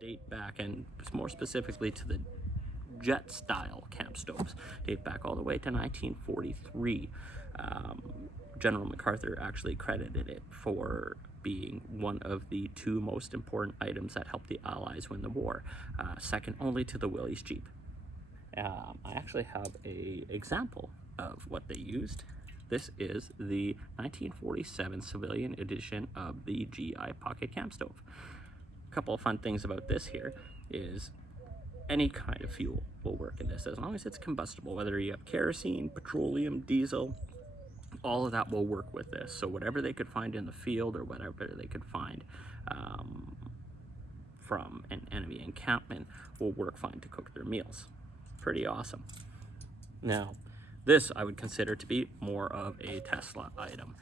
date back, and more specifically to the jet style camp stoves, date back all the way to 1943. General MacArthur actually credited it for being one of the two most important items that helped the Allies win the war, second only to the Willys Jeep. I actually have an example of what they used. This is the 1947 civilian edition of the GI Pocket Camp Stove. A couple of fun things about this here is any kind of fuel will work in this, as long as it's combustible, whether you have kerosene, petroleum, diesel, all of that will work with this. So whatever they could find in the field or whatever they could find from an enemy encampment will work fine to cook their meals. Pretty awesome. Now, this I would consider to be more of a Tesla item.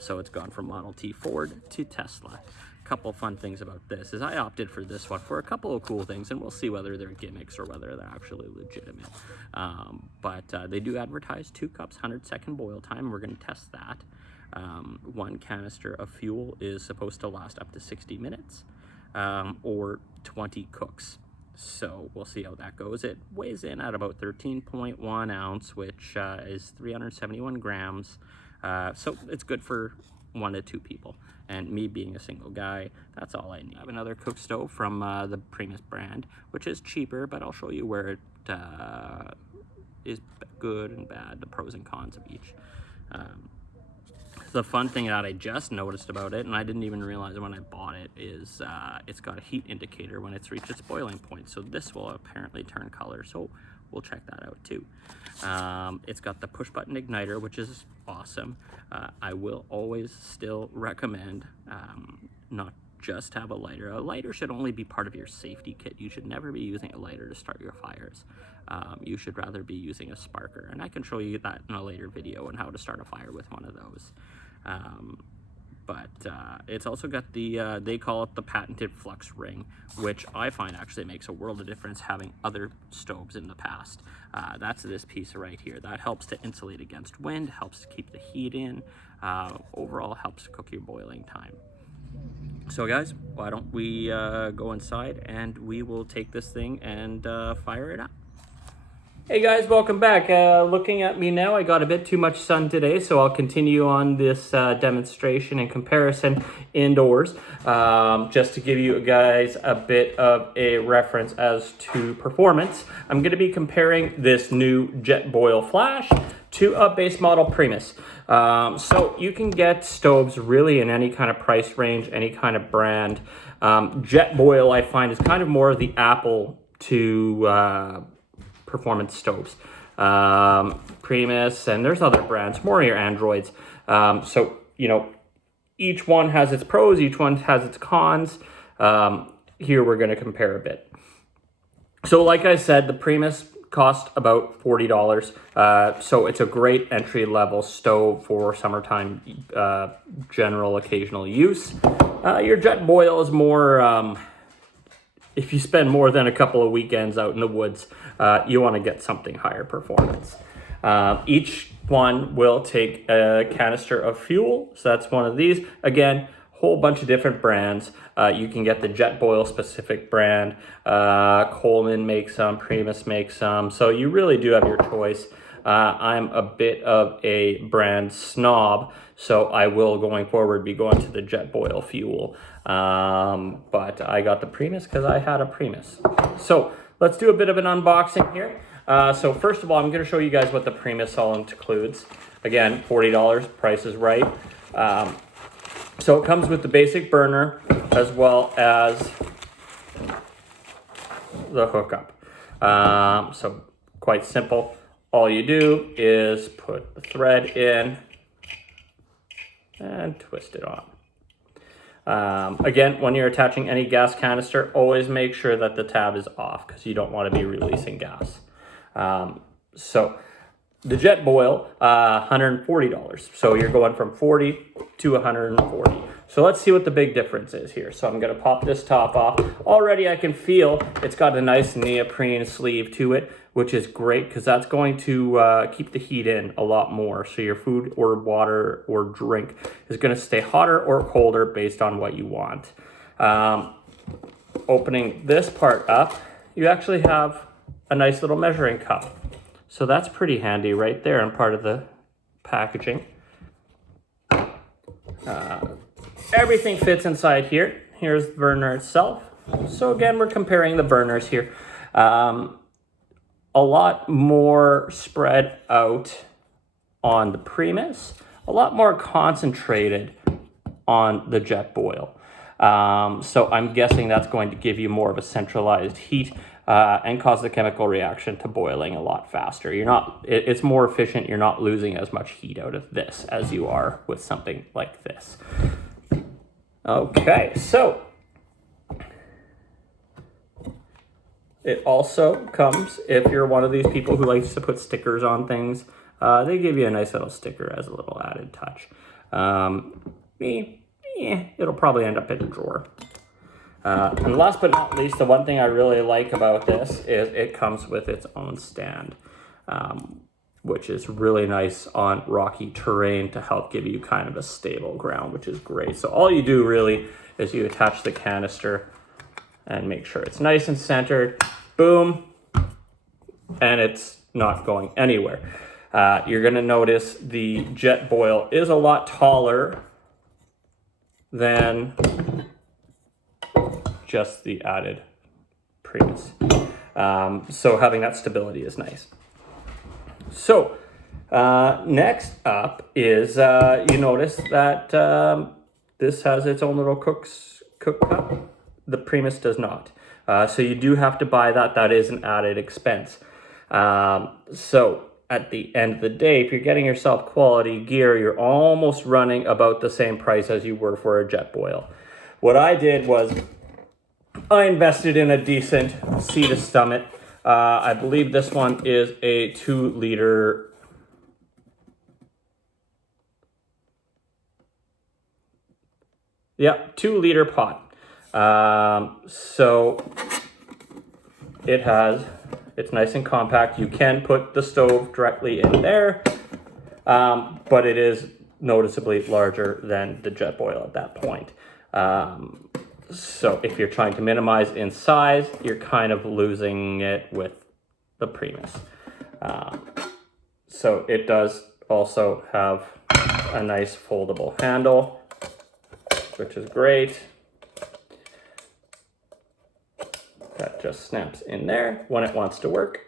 So it's gone from Model T Ford to Tesla. A couple fun things about this is I opted for this one for a couple of cool things, and we'll see whether they're gimmicks or whether they're actually legitimate. But they do advertise 2 cups, 100-second boil time. We're going to test that. 1 canister of fuel is supposed to last up to 60 minutes or 20 cooks. So we'll see how that goes. It weighs in at about 13.1 ounce, which is 371 grams. So it's good for 1 to 2 people. And me being a single guy, that's all I need. I have another cook stove from the Primus brand, which is cheaper, but I'll show you where it is good and bad, the pros and cons of each. The fun thing that I just noticed about it, and I didn't even realize when I bought it, is it's got a heat indicator when it's reached its boiling point. So this will apparently turn color, so we'll check that out too. It's got the push button igniter, which is awesome. I will always still recommend not just have a lighter. A lighter should only be part of your safety kit. You should never be using a lighter to start your fires. You should rather be using a sparker, and I can show you that in a later video on how to start a fire with one of those. But it's also got the, they call it the patented flux ring, which I find actually makes a world of difference having other stoves in the past. That's this piece right here. That helps to insulate against wind, helps to keep the heat in, overall helps to cook your boiling time. So guys, why don't we go inside and we will take this thing and fire it up. Hey guys, welcome back. Looking at me now, I got a bit too much sun today, so I'll continue on this demonstration and comparison indoors, just to give you guys a bit of a reference as to performance. I'm going to be comparing this new Jetboil Flash to a base model Primus. So you can get stoves really in any kind of price range, any kind of brand. Jetboil, I find, is kind of more of the Apple to performance stoves. Primus, and there's other brands, more your Androids. So, you know, each one has its pros, each one has its cons. Here we're going to compare a bit. So like I said, the Primus cost about $40. So it's a great entry-level stove for summertime general occasional use. Your Jetboil is more, if you spend more than a couple of weekends out in the woods, you want to get something higher performance. Each one will take a canister of fuel. So that's one of these. Again, whole bunch of different brands. You can get the Jetboil specific brand. Coleman makes some, Primus makes some. So you really do have your choice. I'm a bit of a brand snob, so I will going forward be going to the Jetboil fuel. But I got the Primus because I had a Primus. So let's do a bit of an unboxing here. So first of all, I'm going to show you guys what the Primus all includes. Again, $40, price is right. So it comes with the basic burner as well as the hookup. So quite simple. All you do is put the thread in and twist it on. Again, when you're attaching any gas canister, always make sure that the tab is off because you don't want to be releasing gas. So the Jetboil, $140. So you're going from 40 to 140. So let's see what the big difference is here. So I'm going to pop this top off. Already I can feel it's got a nice neoprene sleeve to it, which is great because that's going to keep the heat in a lot more. So your food or water or drink is going to stay hotter or colder based on what you want. opening this part up, you actually have a nice little measuring cup. So that's pretty handy right there and part of the packaging. Everything fits inside here. Here's the burner itself. So again, we're comparing the burners here. A lot more spread out on the Primus, a lot more concentrated on the Jetboil. So I'm guessing that's going to give you more of a centralized heat and cause the chemical reaction to boiling a lot faster. It's more efficient. You're not losing as much heat out of this as you are with something like this. Okay, so it also comes, if you're one of these people who likes to put stickers on things, they give you a nice little sticker as a little added touch. It'll probably end up in a drawer. And last but not least, the one thing I really like about this is it comes with its own stand, which is really nice on rocky terrain to help give you kind of a stable ground, which is great. So all you do really is you attach the canister and make sure it's nice and centered. Boom. And it's not going anywhere. You're going to notice the Jetboil is a lot taller than just the added Primus. So having that stability is nice. So next up is you notice that this has its own little cook cup. The Primus does not. So you do have to buy that. That is an added expense. So at the end of the day, if you're getting yourself quality gear, you're almost running about the same price as you were for a Jetboil. What I did was I invested in a decent Sea to Stomach. I believe this one is a 2-liter. Yeah, 2-liter pot. So it's nice and compact. You can put the stove directly in there, but it is noticeably larger than the Jetboil at that point. So if you're trying to minimize in size, you're kind of losing it with the Primus. So it does also have a nice foldable handle, which is great. That just snaps in there when it wants to work.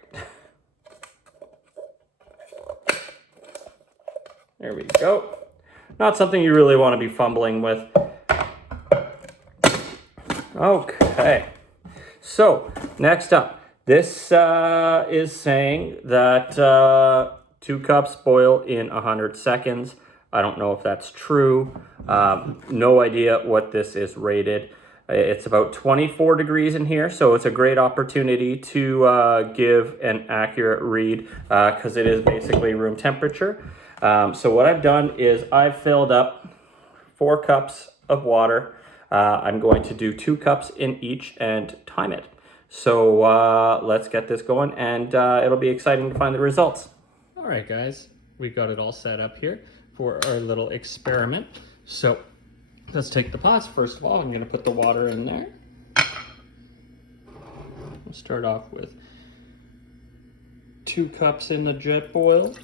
There we go. Not something you really want to be fumbling with. Okay, so next up, this is saying that 2 cups boil in 100 seconds. I don't know if that's true. No idea what this is rated. It's about 24 degrees in here, so it's a great opportunity to give an accurate read because it is basically room temperature. So what I've done is I've filled up 4 cups of water. I'm going to do 2 cups in each and time it. So let's get this going, and it'll be exciting to find the results. All right, guys, we got it all set up here for our little experiment. So let's take the pots. First of all, I'm going to put the water in there. We'll start off with 2 cups in the Jetboil.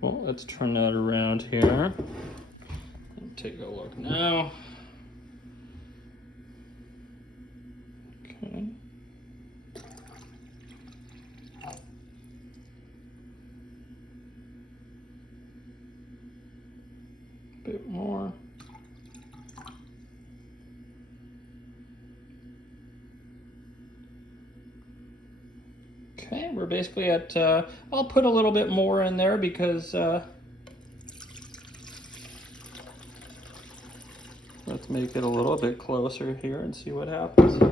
Well, let's turn that around here and take a look now. Okay. Bit more. Okay, we're basically at, I'll put a little bit more in there because, let's make it a little bit closer here and see what happens.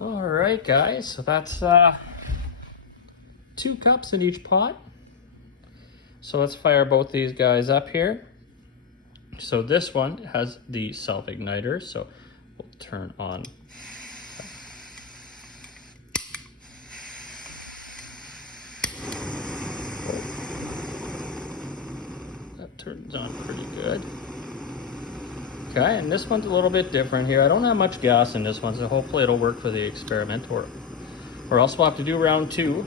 All right, guys, so that's 2 cups in each pot. So let's fire both these guys up here. So this one has the self-igniter, so we'll turn on. turns on pretty good. Okay, and this one's a little bit different here. I don't have much gas in this one, so hopefully it'll work for the experiment, or else we'll have to do round 2.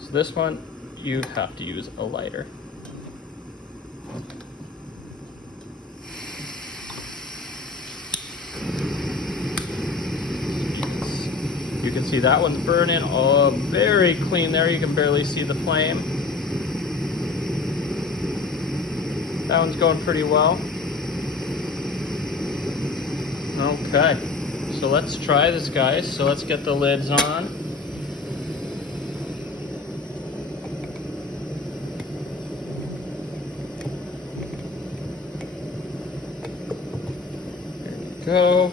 So this one, you have to use a lighter. You can see that one's burning. Oh, very clean there. You can barely see the flame. That one's going pretty well. Okay, so let's try this, guys. So let's get the lids on. There we go.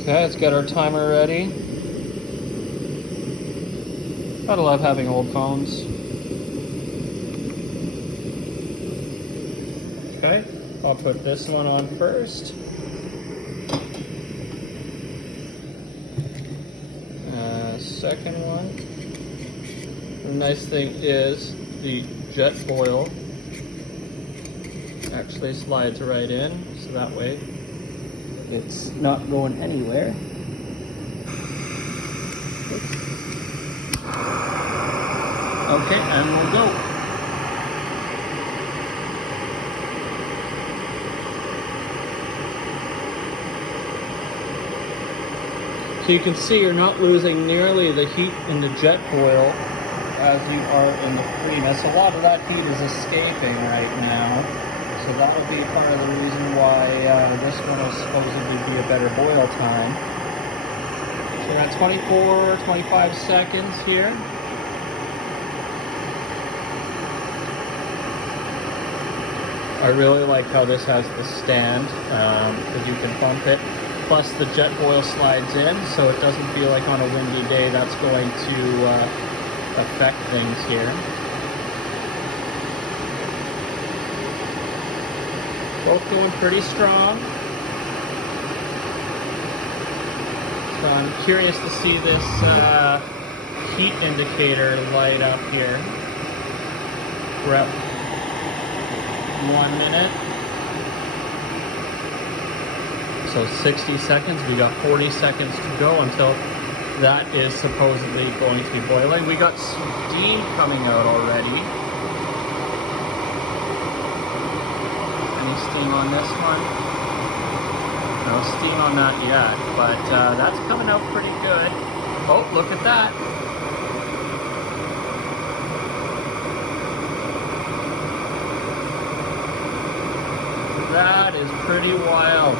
Okay, let's get our timer ready. Gotta love having old phones. Okay, I'll put this one on first. Second one. The nice thing is the Jetboil actually slides right in, so that way it's not going anywhere. Okay, and we'll go. So you can see you're not losing nearly the heat in the Jetboil as you are in the Primus. A lot of that heat is escaping right now. So that'll be part of the reason why this one will supposedly be a better boil time. So we're at 24, 25 seconds here. I really like how this has the stand, because you can bump it. Plus the Jetboil slides in, so it doesn't feel like on a windy day that's going to affect things here. Both going pretty strong. So I'm curious to see this heat indicator light up here. We're at 1 minute. So 60 seconds, we got 40 seconds to go until that is supposedly going to be boiling. We got steam coming out already. Any steam on this one? No steam on that yet, but that's coming out pretty good. Oh, look at that. That is pretty wild.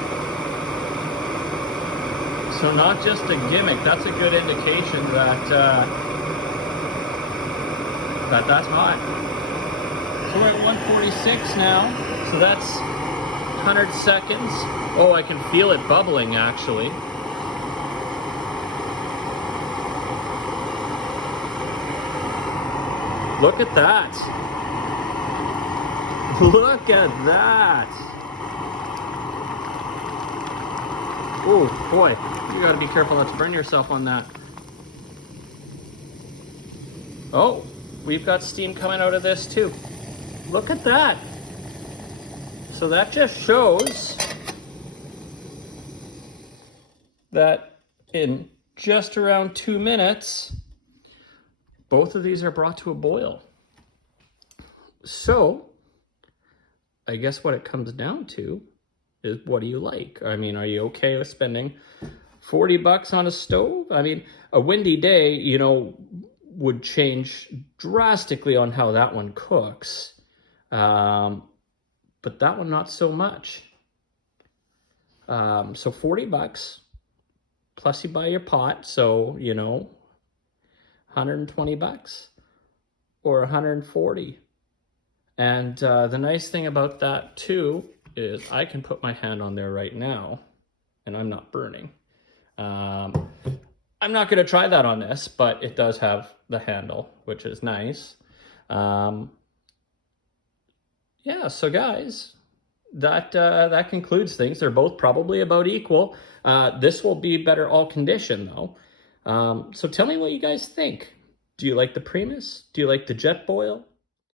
So not just a gimmick, that's a good indication that that's hot. So we're at 146 now, so that's 100 seconds. Oh, I can feel it bubbling actually. Look at that. Look at that. Oh boy. You gotta be careful not to burn yourself on that. Oh, we've got steam coming out of this too. Look at that. So that just shows that in just around 2 minutes, both of these are brought to a boil. So, I guess what it comes down to is, what do you like? I mean, are you okay with spending 40 bucks on a stove? I mean, a windy day, you know, would change drastically on how that one cooks. But that one, not so much. So 40 bucks, plus you buy your pot, so, you know, 120 bucks or 140. And the nice thing about that too is I can put my hand on there right now and I'm not burning. I'm not going to try that on this, but it does have the handle, which is nice. Yeah, so guys, that concludes things. They're both probably about equal. This will be better all condition though. So tell me what you guys think. Do you like the Primus? Do you like the Jetboil?